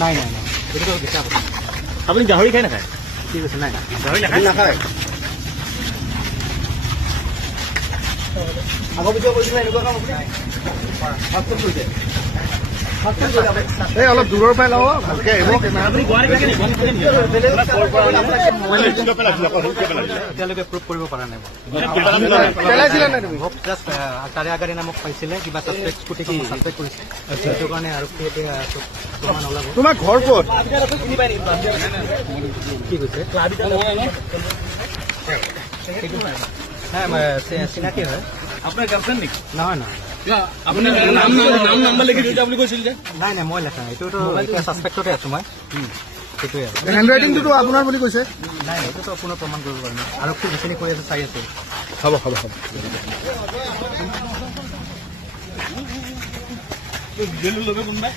নাই নাই নাই এইটো বিচাৰ কথা। আপুনি গাহৰি খাই নাখায়? ঠিক আছে, নাই নাই গাহৰি নাখায়? আগৰ ভিডিঅ' কৰিছিলে এনেকুৱা কাম আপুনি কৰিছে। এই অলপ দূৰৰ পৰাই লওঁ ভালকে আহিব। এতিয়ালৈকে প্ৰুভ কৰিব পৰা নাই। পেলাইছিলা নাই তুমি? জাষ্ট তাৰে আগৰ দিনা মোক পাইছিলে কিবা ছাছপেক্ট স্কুটি ছাছপেক্ট কৰিছে, সেইটো কাৰণে আৰক্ষী এতিয়া প্ৰমাণ ওলাব। তোমাৰ ঘৰ ক'ত? কি কৈছে? নাই চিনাকি হয়। আপোনাৰ গাৰ্লফ্ৰেণ্ড নেকি? নহয় নহয়, আপুনি নাম নাম্বাৰ লিখি দিছে বুলি কৈছিল যে? নাই নাই মই লেখা, এইটোতো এতিয়া ছাছপেক্টতে আছো মই, সেইটোৱে আৰু। হেণ্ড ৰাইটিংটোতো আপোনাৰ বুলি কৈছে? নাই এইটোতো কোনো প্ৰমাণ কৰিব পৰা নাই, আৰক্ষী যিখিনি কৰি আছে চাই আছে। হ'ব হ'ব হ'ব। জেলু ল'বে কোনোবাই?